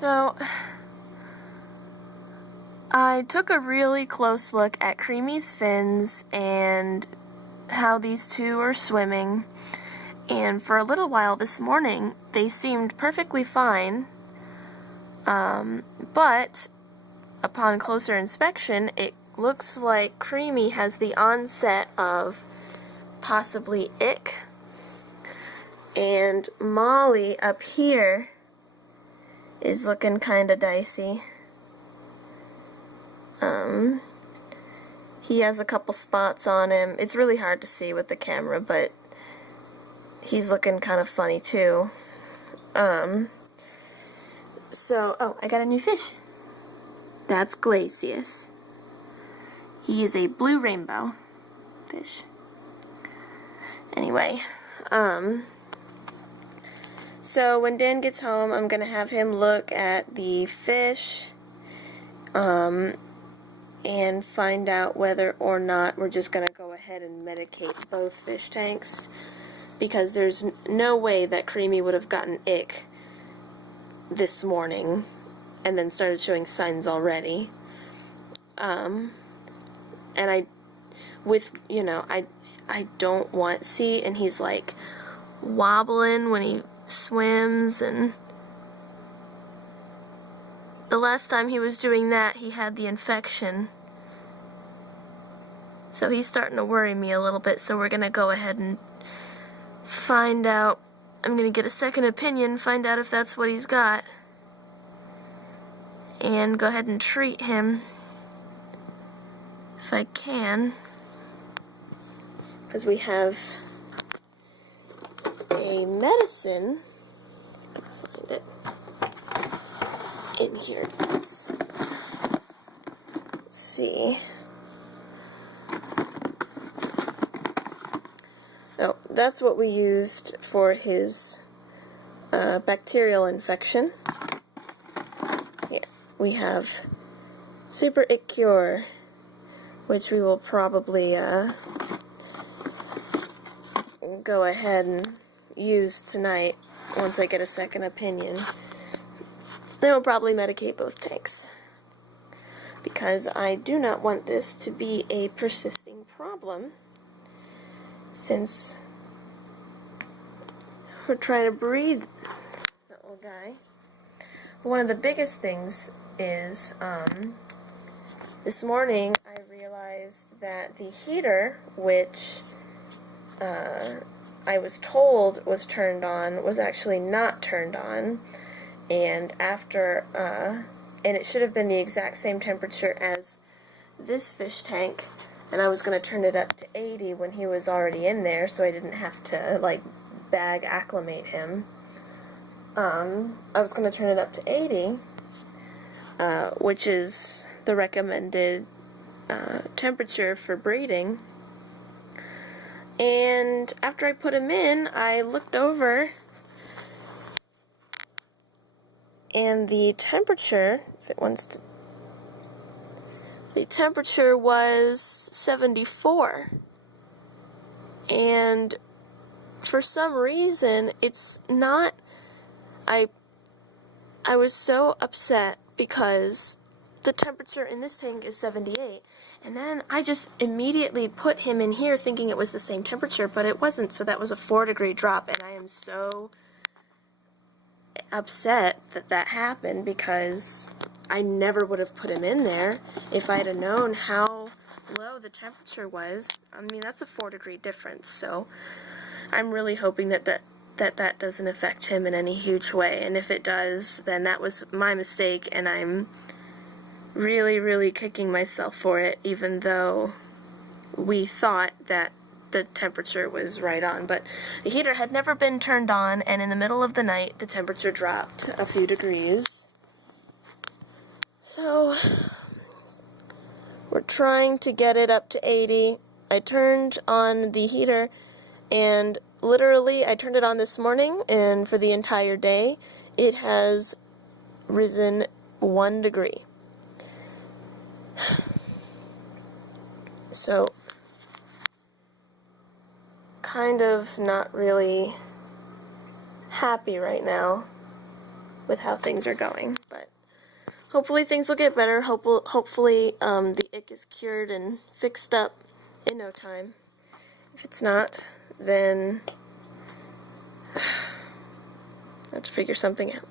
So, I took a really close look at Creamy's fins and how these two are swimming, and for a little while this morning they seemed perfectly fine, but upon closer inspection it looks like Creamy has the onset of possibly ick, and Molly up here is looking kinda dicey. He has a couple spots on him. It's really hard to see with the camera, but he's looking kind of funny too. So, I got a new fish. That's Glacius. He is a blue rainbow fish. Anyway, so when Dan gets home, I'm gonna have him look at the fish, and find out whether or not we're just going to go ahead and medicate both fish tanks, because there's no way that Creamy would have gotten ick this morning and then started showing signs already. And I don't want, see, and he's like wobbling when he swims, and the last time he was doing that, he had the infection. So he's starting to worry me a little bit, so we're going to go ahead and find out. I'm going to get a second opinion, find out if that's what he's got, and go ahead and treat him if I can. Because we have a medicine. Find it in here. Let's see. Oh, that's what we used for his bacterial infection. Here, we have Super Ick Cure, which we will probably go ahead and use tonight once I get a second opinion. Then we'll probably medicate both tanks, because I do not want this to be a persisting problem, since we're trying to breed that little guy. One of the biggest things is, this morning I realized that the heater, which I was told was turned on, was actually not turned on. And after, and it should have been the exact same temperature as this fish tank, and I was going to turn it up to 80 when he was already in there, so I didn't have to, like, bag acclimate him. I was going to turn it up to 80, which is the recommended temperature for breeding. And after I put him in, I looked over, and the temperature, if it wants to, the temperature was 74. And for some reason, it's not, I was so upset because the temperature in this tank is 78. And then I just immediately put him in here thinking it was the same temperature, but it wasn't, so that was a 4-degree drop, and I am so upset that that happened, because I never would have put him in there if I'd have known how low the temperature was. I mean, that's a 4-degree difference, so I'm really hoping that that doesn't affect him in any huge way, and if it does, then that was my mistake, and I'm really, really kicking myself for it, even though we thought that the temperature was right on. But the heater had never been turned on, and in the middle of the night the temperature dropped a few degrees. So we're trying to get it up to 80. I turned on the heater, and literally I turned it on this morning, and for the entire day it has risen 1 degree. So kind of not really happy right now with how things are going, but hopefully things will get better. Hopefully the ick is cured and fixed up in no time. If it's not, then I have to figure something out.